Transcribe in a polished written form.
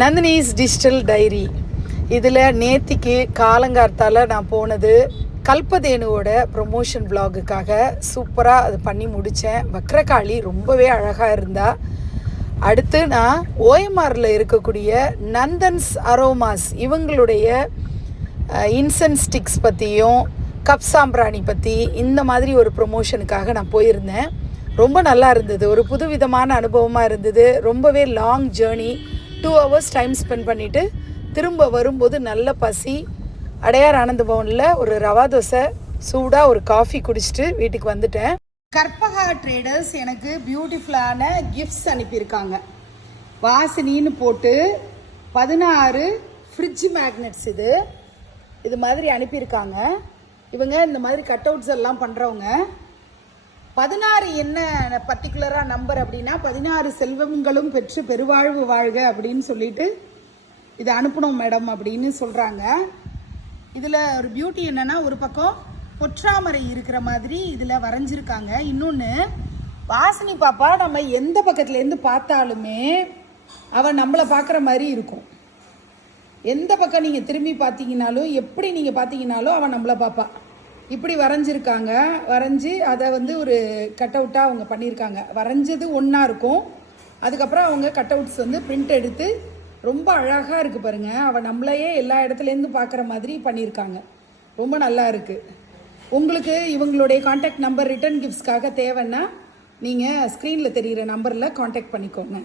Nandini's digital diary. இதில் நேத்திக்கு காலங்கார்த்தால் நான் போனது கல்பதேனுவோட ப்ரொமோஷன் விலாகுக்காக. சூப்பராக அது பண்ணி முடித்தேன். வக்ரகாளி ரொம்பவே அழகாக இருந்தா. அடுத்து நான் ஓஎம்ஆரில் இருக்கக்கூடிய நந்தன்ஸ் அரோமாஸ் இவங்களுடைய இன்சென்ஸ் ஸ்டிக்ஸ் பற்றியும் கப் சாம்பிராணி பற்றி இந்த மாதிரி ஒரு ப்ரொமோஷனுக்காக நான் போயிருந்தேன். ரொம்ப நல்லா இருந்தது. ஒரு புதுவிதமான அனுபவமாக இருந்தது. ரொம்பவே long journey. 2 hours time spend பண்ணிவிட்டு திரும்ப வரும்போது நல்ல பசி. அடையார் ஆனந்த பவனில் ஒரு ரவா தோசை சூடாக ஒரு காஃபி குடிச்சிட்டு வீட்டுக்கு வந்துட்டேன். கற்பகா ட்ரேடர்ஸ் எனக்கு பியூட்டிஃபுல்லான கிஃப்ட்ஸ் அனுப்பியிருக்காங்க. வாசினின்னு போட்டு 16 ஃப்ரிட்ஜ் மேக்னெட்ஸ் இது மாதிரி அனுப்பியிருக்காங்க. இவங்க இந்த மாதிரி கட் அவுட்ஸ் எல்லாம் பண்ணுறவங்க. 16 என்ன பர்டிகுலராக நம்பர் அப்படின்னா 16 செல்வங்களும் பெற்று பெருவாழ்வு வாழ்க அப்படின்னு சொல்லிட்டு இதை அனுப்பணும் மேடம் அப்படின்னு சொல்கிறாங்க. இதில் ஒரு பியூட்டி என்னென்னா, ஒரு பக்கம் பொற்றாமரை இருக்கிற மாதிரி இதில் வரைஞ்சிருக்காங்க. இன்னொன்று, வாசினி பாப்பா நம்ம எந்த பக்கத்துலேருந்து பார்த்தாலுமே அவள் நம்மளை பார்க்குற மாதிரி இருக்கும். எந்த பக்கம் நீங்கள் திரும்பி பார்த்தீங்கனாலும், எப்படி நீங்கள் பார்த்தீங்கனாலும் அவன் நம்மளை பார்ப்பா. இப்படி வரைஞ்சிருக்காங்க. வரைஞ்சி அதை ஒரு கட் அவுட்டாக அவங்க பண்ணியிருக்காங்க. வரைஞ்சது ஒன்றா இருக்கும். அதுக்கப்புறம் அவங்க கட் அவுட்ஸ் பிரிண்ட் எடுத்து ரொம்ப அழகாக இருக்குது பாருங்கள். அவள் நம்மளையே எல்லா இடத்துலேருந்து பார்க்குற மாதிரி பண்ணியிருக்காங்க. ரொம்ப நல்லா இருக்குது. உங்களுக்கு இவங்களுடைய காண்டாக்ட் நம்பர் ரிட்டர்ன் கிஃப்ட்ஸ்க்காக தேவைன்னா நீங்கள் ஸ்க்ரீனில் தெரிகிற நம்பரில் காண்டாக்ட் பண்ணிக்கோங்க.